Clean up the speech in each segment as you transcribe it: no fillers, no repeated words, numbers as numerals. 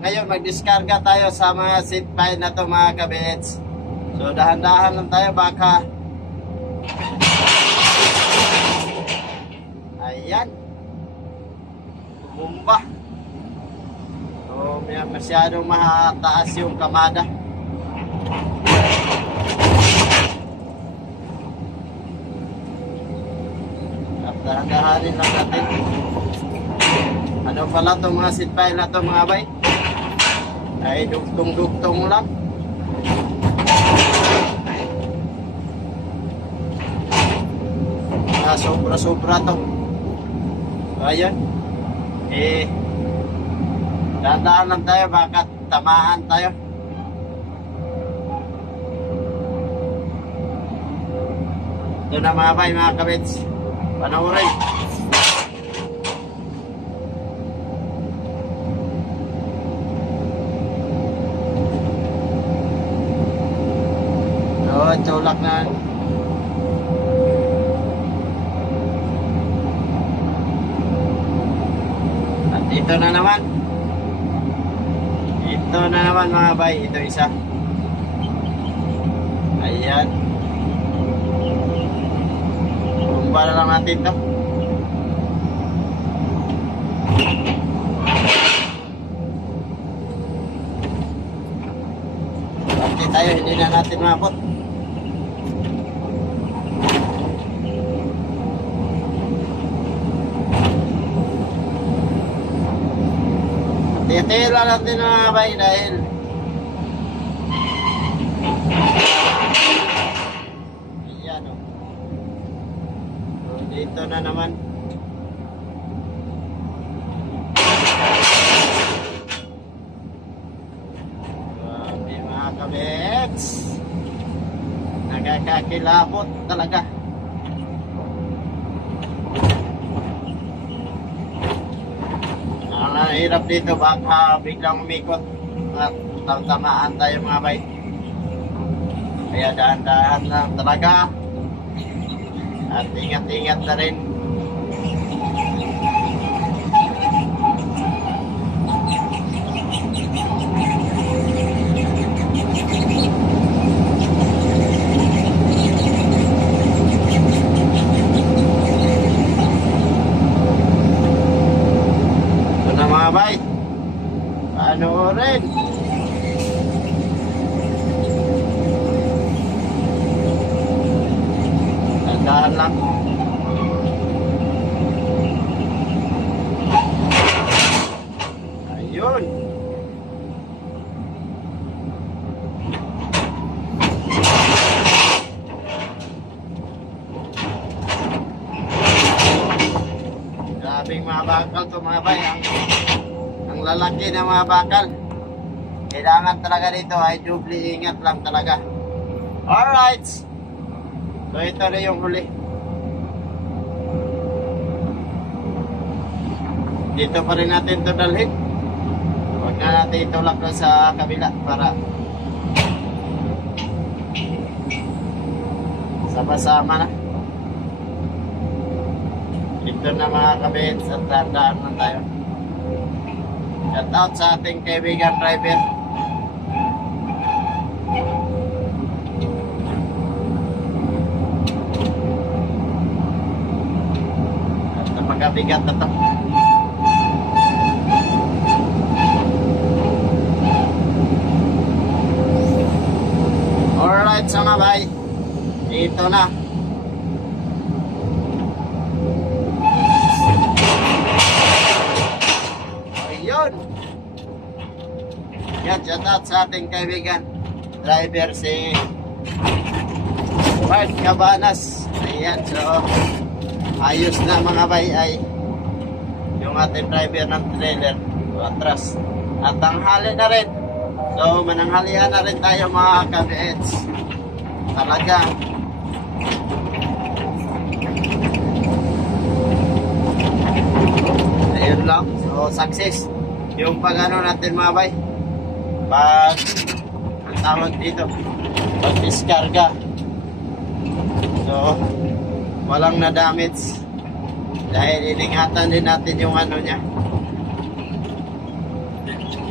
ngayon magdiskarga tayo sa mga seat pile na to mga kabits. So dahan-dahan lang tayo baka. Ayan. Bumba. So may masyadong mataas yung kamada. At dahan-dahanin lang natin. Ano pala itong mga seat pile na to mga bay? Ay dugtong-dugtong lang. Sobra-sobra to. So ayun. Dahan-dahan lang tayo baka tamaan tayo. Ito na mga bay, mga kabits. Panoorin. Tulak na. At ito na naman. Ito na naman mga bay. Ito isa. Ayan. Bumba na lang natin ito. Pati tayo, hindi na natin mabot. Titila natin mga bay dahil ayan o. So dito na naman. Grabe mga kabits. Nagkakakilabot talaga. Hirap dito baka biglang umikot at tamaan tayo mga bay. Kaya dahan-dahan lang talaga at ingat-ingat na rin. Bay, panoorin. Tandaan lang. Ayun. Grabing mga bakal to mga bay. Ang lalaki ng mga bakal. Kailangan talaga dito ay doble ingat lang talaga. Alright. So ito na yung huli. Dito pa rin natin ito dalhin. Huwag na natin itulak na sa kabila para sama-sama na. Ito na mga kabits at tandaan na tayo. Shout out sa ating kaibigan driver. At napakabigat na ito. Alright sa mga bay. Ito na. Yan, shout out sa ating kaibigan driver si Bart Cabanas. Ayan, so ayos na mga bay ay yung ating driver ng trailer atras. At tanghali na rin. So mananghalian na rin tayo mga kabits. Talagang ayun lang. So success yung pag-ano natin mga bay. Pag ang tawag dito pag diskarga, so walang na-damage dahil iningatan din natin yung ano niya.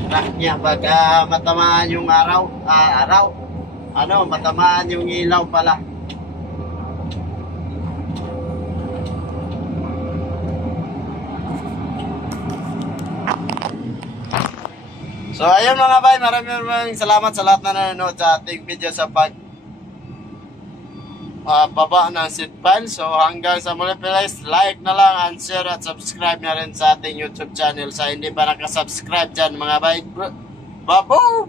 truck niya. Baka matamaan yung araw. Matamaan yung ilaw pala. So ayun mga bay, maraming salamat sa lahat na nanonood sa ating video sa baba ng seatbelt. So hanggang sa muli, please like na lang and share at subscribe na rin sa ating YouTube channel sa hindi pa nakasubscribe dyan mga bay. Babo!